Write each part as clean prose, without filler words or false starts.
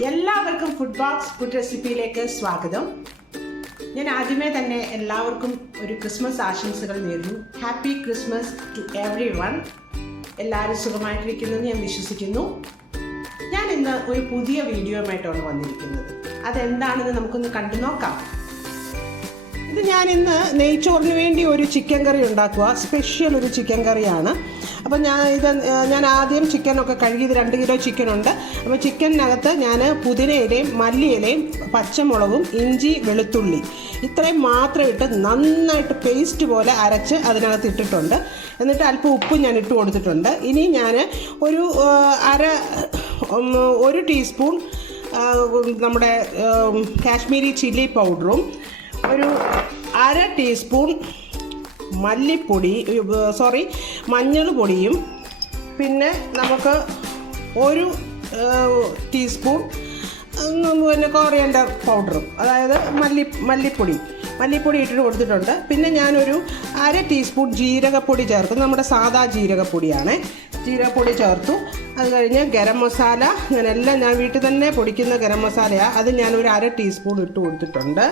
എല്ലാവർക്കും food box food റെസിപ്പിയിലേക്ക് സ്വാഗതം. ഞാൻ ആദ്യമേ തന്നെ എല്ലാവർക്കും ഒരു ക്രിസ്മസ് ആശംസകൾ നേരുന്നു. Happy Christmas to everyone. എല്ലാവരും സുഖമായിട്ടിരിക്കുന്നു ഞാൻ വിശ്വസിക്കുന്നു. ഞാൻ ഇന്ന് ഒരു പുതിയ വീഡിയോയുമായിട്ടാണ് വന്നിരിക്കുന്നത്. അതെന്താണെന്ന് നമുക്കൊന്ന് കണ്ടു നോക്കാം. ഇത് ഞാൻ ഇന്ന് നെയ്ച്ചോറിന് വേണ്ടി ഒരു ചിക്കൻ കറി ഉണ്ടാക്കുക. സ്പെഷ്യൽ ഒരു ചിക്കൻ കറിയാണ്. അപ്പം ഞാൻ ആദ്യം ചിക്കനൊക്കെ കഴുകി, ഇത് 2 കിലോ ചിക്കനുണ്ട്. അപ്പോൾ ചിക്കനകത്ത് ഞാൻ പുതിനയിലയും മല്ലിയിലയും പച്ചമുളകും ഇഞ്ചി വെളുത്തുള്ളി ഇത്രയും മാത്രം ഇട്ട് നന്നായിട്ട് പേസ്റ്റ് പോലെ അരച്ച് അതിനകത്ത് ഇട്ടിട്ടുണ്ട്. എന്നിട്ട് അല്പം ഉപ്പും ഞാൻ ഇട്ട് കൊടുത്തിട്ടുണ്ട്. ഇനി ഞാൻ ഒരു ടീസ്പൂൺ നമ്മുടെ കാശ്മീരി ചില്ലി പൗഡറും ഒരു 1/2 ടീസ്പൂൺ മഞ്ഞൾ പൊടിയും പിന്നെ നമുക്ക് 1 ടീസ്പൂൺ പിന്നെ കോറിയൻഡർ പൗഡറും, അതായത് മല്ലിപ്പൊടി ഇട്ടിട്ട് കൊടുത്തിട്ടുണ്ട്. പിന്നെ ഞാനൊരു 1/2 ടീസ്പൂൺ ജീരകപ്പൊടി ചേർക്കും. നമ്മുടെ സാദാ ജീരകപ്പൊടിയാണ്. ജീരകപ്പൊടി ചേർത്തു. അത് കഴിഞ്ഞ് ഗരം മസാല ഞാൻ വീട്ടിൽ തന്നെ പൊടിക്കുന്ന ഗരം മസാലയാണ്. അത് ഞാനൊരു 1/2 ടീസ്പൂൺ ഇട്ട് കൊടുത്തിട്ടുണ്ട്.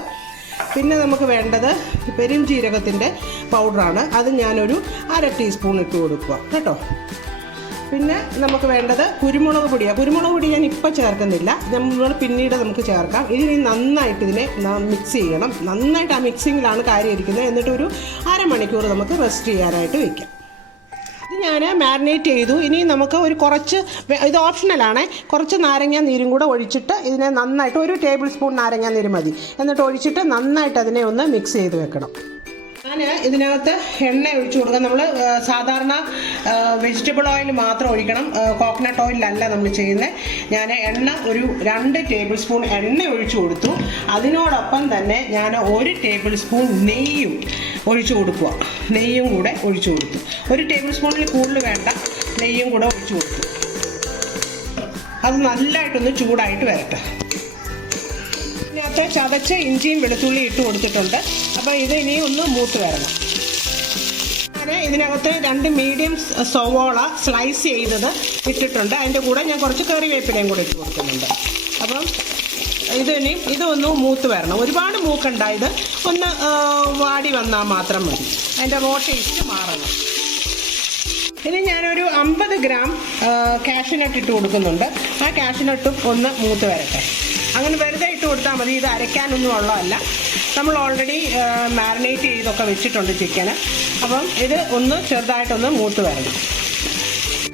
പിന്നെ നമുക്ക് വേണ്ടത് പെരുംജീരകത്തിൻ്റെ പൗഡറാണ്. അത് ഞാനൊരു 1/2 ടീസ്പൂൺ ഇട്ട് കൊടുക്കുക കേട്ടോ. പിന്നെ നമുക്ക് വേണ്ടത് കുരുമുളക് പൊടിയാണ്. കുരുമുളക് പൊടി ഞാൻ ഇപ്പോൾ ചേർക്കുന്നില്ല, നമ്മൾ പിന്നീട് നമുക്ക് ചേർക്കാം. ഇതിന് നന്നായിട്ട് ഇതിനെ മിക്സ് ചെയ്യണം. നന്നായിട്ട് ആ മിക്സിങ്ങിലാണ് കാര്യം ഇരിക്കുന്നത്. എന്നിട്ട് ഒരു 1/2 മണിക്കൂർ നമുക്ക് റെസ്റ്റ് ചെയ്യാനായിട്ട് വയ്ക്കാം. ഇത് ഞാൻ മാരിനേറ്റ് ചെയ്തു. ഇനി നമുക്ക് ഇത് ഓപ്ഷണലാണ്, കുറച്ച് നാരങ്ങ നീരും കൂടെ ഒഴിച്ചിട്ട് ഇതിനെ നന്നായിട്ട് 1 ടേബിൾ സ്പൂൺ നാരങ്ങ നീര് മതി. എന്നിട്ട് ഒഴിച്ചിട്ട് നന്നായിട്ട് അതിനെ ഒന്ന് മിക്സ് ചെയ്ത് വെക്കണം. ഞാൻ ഇതിനകത്ത് എണ്ണ ഒഴിച്ചു കൊടുക്കാം. നമ്മൾ സാധാരണ വെജിറ്റബിൾ ഓയിൽ മാത്രം ഒഴിക്കണം, കോക്കനട്ട് ഓയിലല്ല നമ്മൾ ചെയ്യുന്നത്. ഞാൻ എണ്ണ ഒരു 2 ടേബിൾ സ്പൂൺ എണ്ണ ഒഴിച്ചു കൊടുത്തു. അതിനോടൊപ്പം തന്നെ ഞാൻ 1 ടേബിൾ സ്പൂൺ നെയ്യും ഒഴിച്ചു കൊടുക്കുക. നെയ്യും കൂടെ ഒഴിച്ചു കൊടുത്തു. 1 ടേബിൾ സ്പൂണിൽ കൂടുതൽ വേണ്ട, നെയ്യും കൂടെ ഒഴിച്ചു കൊടുത്തു. അത് നല്ലതായിട്ടൊന്ന് ചൂടായിട്ട് വരട്ടെ. ഇതിനകത്ത് ചതച്ച ഇഞ്ചിയും വെളുത്തുള്ളി ഇട്ട് കൊടുത്തിട്ടുണ്ട്. അപ്പോൾ ഇത് ഇനി ഒന്ന് മൂത്ത് വരണം. ഞാൻ ഇതിനകത്ത് 2 മീഡിയം സവോള സ്ലൈസ് ചെയ്തത് ഇട്ടിട്ടുണ്ട്. അതിൻ്റെ കൂടെ ഞാൻ കുറച്ച് കറിവേപ്പിലയും കൂടെ ഇട്ട് കൊടുക്കുന്നുണ്ട്. അപ്പം ഇതൊന്ന് മൂത്ത് വരണം. ഒരുപാട് മൂക്കണ്ട, ഇത് ഒന്ന് വാടി വന്നാൽ മാത്രം മതി. അതിൻ്റെ റോ ടേസ്റ്റ് മാറണം. ഇനി ഞാനൊരു 50 ഗ്രാം കാഷ്യൂനട്ട് ഇട്ട് കൊടുക്കുന്നുണ്ട്. ആ കാഷ്യൂനട്ടും ഒന്ന് മൂത്ത് വരട്ടെ. അങ്ങനെ വെറുതെ ഇട്ട് കൊടുത്താൽ മതി, ഇത് അരയ്ക്കാനൊന്നും ഉള്ളതല്ല. നമ്മൾ ഓൾറെഡി മാരിനേറ്റ് ചെയ്തൊക്കെ വെച്ചിട്ടുണ്ട് ചിക്കന്. അപ്പം ഇത് ഒന്ന് ചെറുതായിട്ടൊന്ന് മൂത്ത് വരണം.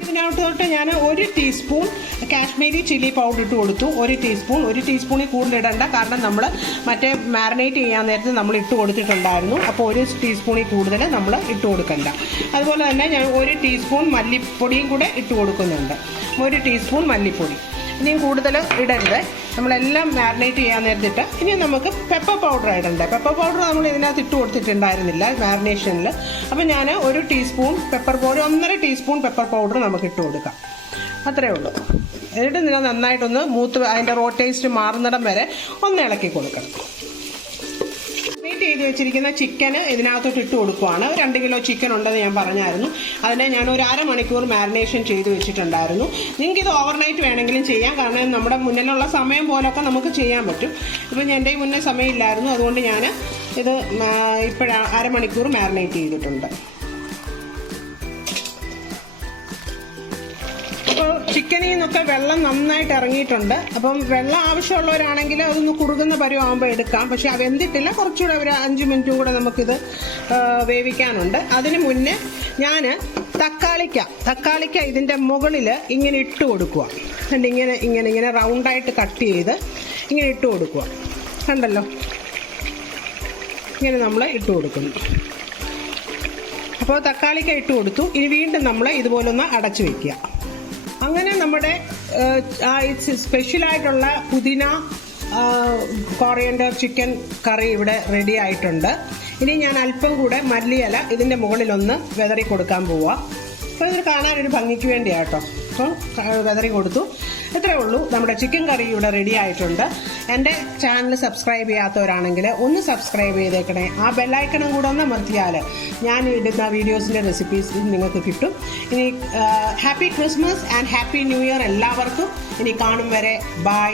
ഇതിനകത്തോട്ട് ഞാൻ 1 ടീസ്പൂൺ കാശ്മീരി ചില്ലി പൗഡർ ഇട്ട് കൊടുത്തു. 1 ടീസ്പൂണിൽ കൂടുതൽ ഇടണ്ട, കാരണം നമ്മൾ മറ്റേ മാരിനേറ്റ് ചെയ്യാൻ നേരത്ത് നമ്മൾ ഇട്ട് കൊടുത്തിട്ടുണ്ടായിരുന്നു. അപ്പോൾ 1 ടീസ്പൂണിൽ കൂടുതൽ നമ്മൾ ഇട്ട് കൊടുക്കണ്ട. അതുപോലെ തന്നെ ഞാൻ 1 ടീസ്പൂൺ മല്ലിപ്പൊടിയും കൂടെ ഇട്ട് കൊടുക്കുന്നുണ്ട്. 1 ടീസ്പൂൺ മല്ലിപ്പൊടി. ഇനിയും കൂടുതൽ ഇടരുത്, നമ്മളെല്ലാം മാരിനേറ്റ് ചെയ്യാൻ നേരത്തിട്ട്. ഇനി നമുക്ക് പെപ്പർ പൗഡർ ഇടണ്ടേ. പെപ്പർ പൗഡർ നമ്മൾ ഇതിനകത്ത് ഇട്ട് കൊടുത്തിട്ടുണ്ടായിരുന്നില്ല മാരിനേഷനിൽ. അപ്പം ഞാൻ 1 teaspoon pepper powder, 1.5 teaspoon pepper powder നമുക്ക് ഇട്ട് കൊടുക്കാം. അത്രയേ ഉള്ളൂ. എന്നിട്ട് നിങ്ങൾ നന്നായിട്ടൊന്ന് അതിൻ്റെ റോ ടേസ്റ്റ് മാറുന്നിടം വരെ ഒന്ന് ഇളക്കി കൊടുക്കണം. മാരിനേറ്റ് ചെയ്ത് വെച്ചിരിക്കുന്ന ചിക്കന് ഇതിനകത്തോട്ട് ഇട്ട് കൊടുക്കുവാണ്. 2 കിലോ ചിക്കൻ ഉണ്ടെന്ന് ഞാൻ പറഞ്ഞായിരുന്നു. അതിനെ ഞാൻ ഒരു 1/2 മണിക്കൂർ മാരിനേഷൻ ചെയ്ത് വെച്ചിട്ടുണ്ടായിരുന്നു. നിങ്ങൾക്ക് ഇത് ഓവർനൈറ്റ് വേണമെങ്കിലും ചെയ്യാം, കാരണം നമ്മുടെ മുന്നിലുള്ള സമയം പോലൊക്കെ നമുക്ക് ചെയ്യാൻ പറ്റും. ഇപ്പം എൻ്റെ മുന്നേ സമയമില്ലായിരുന്നു, അതുകൊണ്ട് ഞാൻ ഇത് ഇപ്പോഴാണ് 1/2 മണിക്കൂർ മാരിനേറ്റ് ചെയ്തിട്ടുണ്ട്. അപ്പോൾ ചിക്കനിൽ നിന്നൊക്കെ വെള്ളം നന്നായിട്ട് ഇറങ്ങിയിട്ടുണ്ട്. അപ്പം വെള്ളം ആവശ്യമുള്ളവരാണെങ്കിൽ അതൊന്ന് കുറുകുന്ന പരുവാകുമ്പോൾ എടുക്കാം. പക്ഷെ അത് വെന്തിട്ടില്ല, കുറച്ചുകൂടെ ഒരു 5 മിനിറ്റും കൂടെ നമുക്കിത് വേവിക്കാനുണ്ട്. അതിന് മുന്നേ ഞാൻ തക്കാളിക്ക ഇതിൻ്റെ മുകളിൽ ഇങ്ങനെ ഇട്ട് കൊടുക്കുക. ഇങ്ങനെ റൗണ്ടായിട്ട് കട്ട് ചെയ്ത് ഇങ്ങനെ ഇട്ട് കൊടുക്കുക. കണ്ടല്ലോ, ഇങ്ങനെ നമ്മൾ ഇട്ട് കൊടുക്കുന്നു. അപ്പോൾ തക്കാളിക്ക ഇട്ട് കൊടുത്തു. ഇനി വീണ്ടും നമ്മൾ ഇതുപോലൊന്ന് അടച്ചു വയ്ക്കുക. അങ്ങനെ നമ്മുടെ സ്പെഷ്യലായിട്ടുള്ള പുതിന കോറിയൻഡർ ചിക്കൻ കറി ഇവിടെ റെഡി ആയിട്ടുണ്ട്. ഇനി ഞാൻ അല്പം കൂടെ മല്ലിയില ഇതിൻ്റെ മുകളിലൊന്ന് വിതറി കൊടുക്കാൻ പോവാം. അപ്പോൾ ഇത് കാണാനൊരു ഭംഗിക്ക് വേണ്ടിയാട്ടോ. അപ്പം വിതറി കൊടുത്തു. ഇത്രയേ ഉള്ളൂ, നമ്മുടെ ചിക്കൻ കറി ഇവിടെ റെഡി ആയിട്ടുണ്ട്. എൻ്റെ ചാനൽ സബ്സ്ക്രൈബ് ചെയ്യാത്തവരാണെങ്കിൽ ഒന്ന് സബ്സ്ക്രൈബ് ചെയ്തേക്കണേ. ആ ബെല്ലൈക്കണും കൂടെ ഒന്ന് അമർത്തിയാൽ ഞാൻ ഇടുന്ന വീഡിയോസിൻ്റെ റെസിപ്പീസ് നിങ്ങൾക്ക് കിട്ടും. ഇനി happy Christmas and happy new year എല്ലാവർക്കും. ഇനി കാണും വരെ ബൈ.